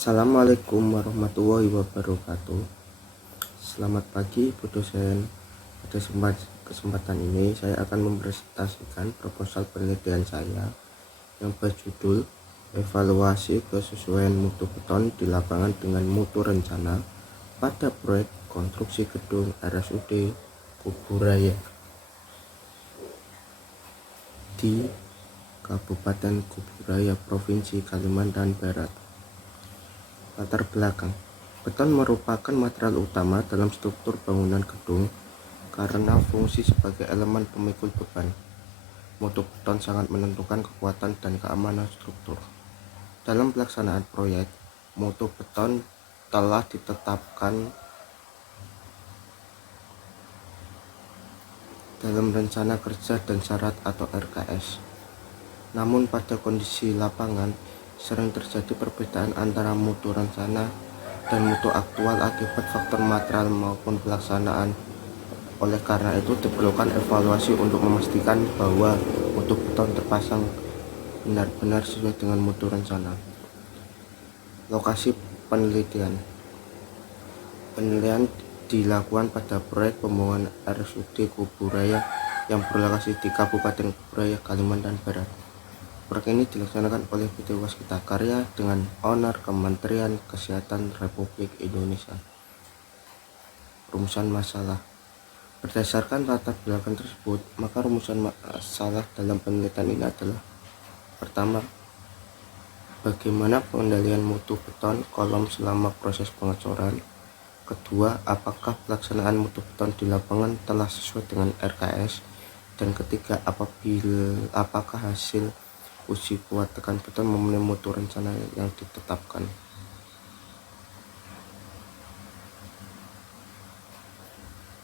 Assalamualaikum warahmatullahi wabarakatuh. Selamat pagi Bu dosen. Pada kesempatan ini saya akan mempresentasikan proposal penelitian saya yang berjudul Evaluasi Kesesuaian Mutu Beton di Lapangan dengan Mutu Rencana pada Proyek Konstruksi Gedung RSUD Kuburaya di Kabupaten Kuburaya, Provinsi Kalimantan Barat. Latar belakang: beton merupakan material utama dalam struktur bangunan gedung karena fungsi sebagai elemen pemikul beban. Mutu beton sangat menentukan kekuatan dan keamanan struktur. Dalam pelaksanaan proyek, mutu beton telah ditetapkan dalam rencana kerja dan syarat atau RKS. Namun pada kondisi lapangan sering terjadi perbedaan antara mutu rencana dan mutu aktual akibat faktor material maupun pelaksanaan. Oleh karena itu diperlukan evaluasi untuk memastikan bahwa mutu beton terpasang benar-benar sesuai dengan mutu rencana. Lokasi penelitian dilakukan pada proyek pembangunan RSUD Kuburaya yang berlokasi di Kabupaten Kuburaya, Kalimantan Barat. Proyek ini dilaksanakan oleh PT Waskita Karya dengan owner Kementerian Kesehatan Republik Indonesia. Rumusan masalah. Berdasarkan latar belakang tersebut, maka rumusan masalah dalam penelitian ini adalah: pertama, bagaimana pengendalian mutu beton kolom selama proses pengecoran. Kedua, apakah pelaksanaan mutu beton di lapangan telah sesuai dengan RKS. Dan ketiga, apakah hasil uji kuat tekan beton memenuhi mutu rencana yang ditetapkan.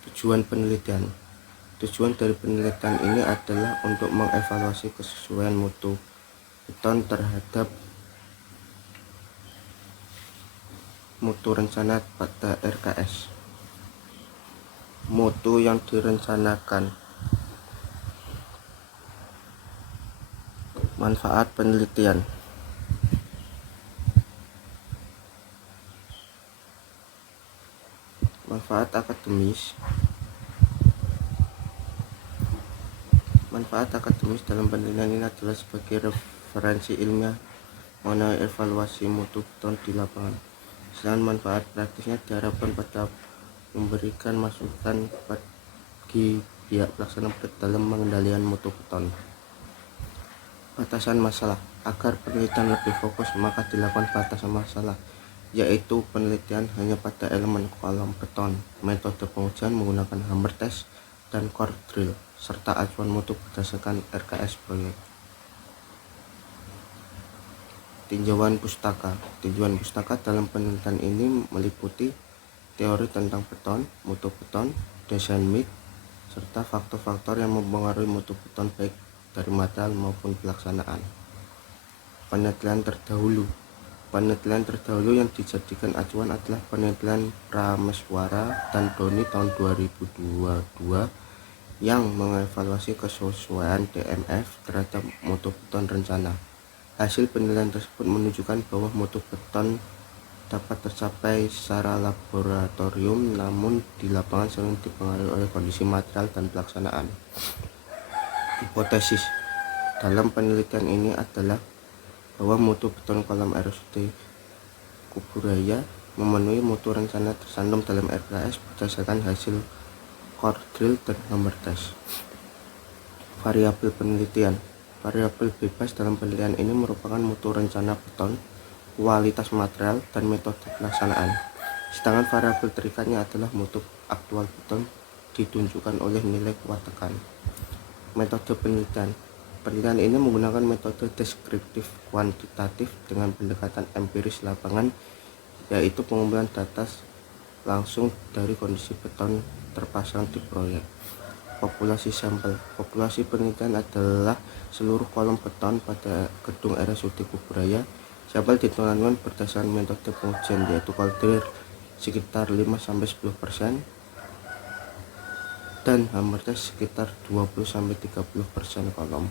Tujuan penelitian. Tujuan dari penelitian ini adalah untuk mengevaluasi kesesuaian mutu beton terhadap mutu rencana pada RKS. Mutu yang direncanakan. Manfaat penelitian. Manfaat akademis. Manfaat akademis dalam penelitian ini adalah sebagai referensi ilmiah mengenai evaluasi mutu beton di lapangan. Selain manfaat praktisnya, diharapkan pada memberikan masukan bagi pihak pelaksana proyek dalam pengendalian mutu beton. Batasan masalah. Agar penelitian lebih fokus, maka dilakukan batasan masalah, yaitu penelitian hanya pada elemen kolom beton, metode pengujian menggunakan hammer test dan core drill, serta acuan mutu berdasarkan RKS proyek. Tinjauan pustaka. Tinjauan pustaka dalam penelitian ini meliputi teori tentang beton, mutu beton, desain MIG, serta faktor-faktor yang mempengaruhi mutu beton baik dari material maupun pelaksanaan. Penelitian terdahulu. Penelitian terdahulu yang dijadikan acuan adalah penelitian Prameswara dan Doni tahun 2022 yang mengevaluasi kesesuaian DMF terhadap mutu beton rencana. Hasil penelitian tersebut menunjukkan bahwa mutu beton dapat tercapai secara laboratorium, namun di lapangan sering dipengaruhi oleh kondisi material dan pelaksanaan. Hipotesis dalam penelitian ini adalah bahwa mutu beton kolom RSUD Kuburaya memenuhi mutu rencana tercantum dalam RKS berdasarkan hasil core drill dan hammer test. Variabel penelitian. Variabel bebas dalam penelitian ini merupakan mutu rencana beton, kualitas material, dan metode pelaksanaan. Sedangkan variabel terikatnya adalah mutu aktual beton ditunjukkan oleh nilai kuat tekan. Metode penelitian. Penelitian ini menggunakan metode deskriptif kuantitatif dengan pendekatan empiris lapangan, yaitu pengumpulan data langsung dari kondisi beton terpasang di proyek. Populasi sampel. Populasi penelitian adalah seluruh kolom beton pada gedung RSUD Kuburaya. Sampel ditentukan berdasarkan metode pengujian, yaitu core drill sekitar 5-10% dan hammer test sekitar 20-30% kolom.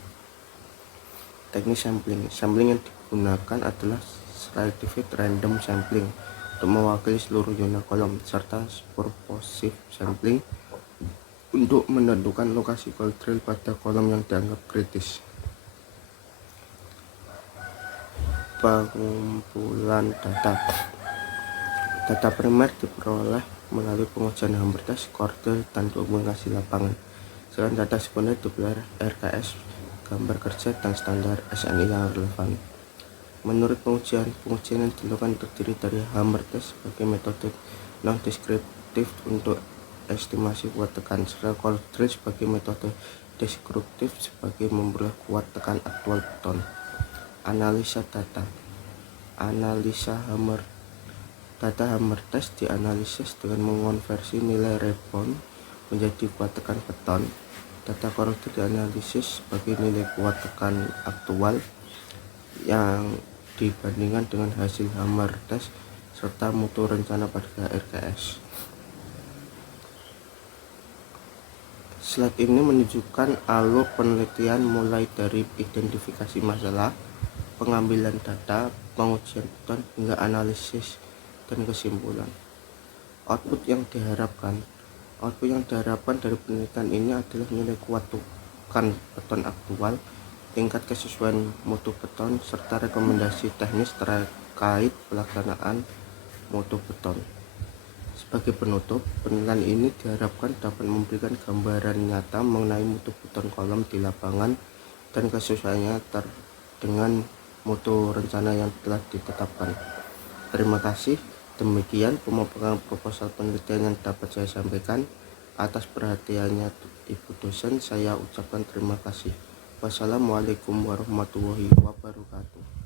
Teknik sampling. Sampling yang digunakan adalah Stratified Random Sampling untuk mewakili seluruh zona kolom, serta Purposive Sampling untuk menentukan lokasi cold drill pada kolom yang dianggap kritis. Pengumpulan data primer diperoleh melalui pengujian hammer test, kordel, dan dokumentasi lapangan. Sedangkan data sekunder diperoleh RKS, gambar kerja, dan standar SNI yang relevan. Menurut pengujian yang dilakukan terdiri dari hammer test sebagai metode non-deskriptif untuk estimasi kuat tekan, serta cold drill sebagai metode deskriptif sebagai memperoleh kuat tekan aktual beton. Analisa data. Data hammer test dianalisis dengan mengonversi nilai rebound menjadi kuat tekan beton. Data cold drill dianalisis sebagai nilai kuat tekan aktual yang dibandingkan dengan hasil hammer test serta mutu rencana pada RKS. Slide ini menunjukkan alur penelitian mulai dari identifikasi masalah, pengambilan data, pengujian beton, hingga analisis dan kesimpulan. Output yang diharapkan dari penelitian ini adalah nilai kuat tekan beton aktual, tingkat kesesuaian mutu beton, serta rekomendasi teknis terkait pelaksanaan mutu beton. Sebagai penutup, penelitian ini diharapkan dapat memberikan gambaran nyata mengenai mutu beton kolom di lapangan dan kesesuaiannya dengan mutu rencana yang telah ditetapkan. Terima kasih. Demikian pemaparan proposal penelitian yang dapat saya sampaikan. Atas perhatiannya Ibu dosen, saya ucapkan terima kasih. Wassalamualaikum warahmatullahi wabarakatuh.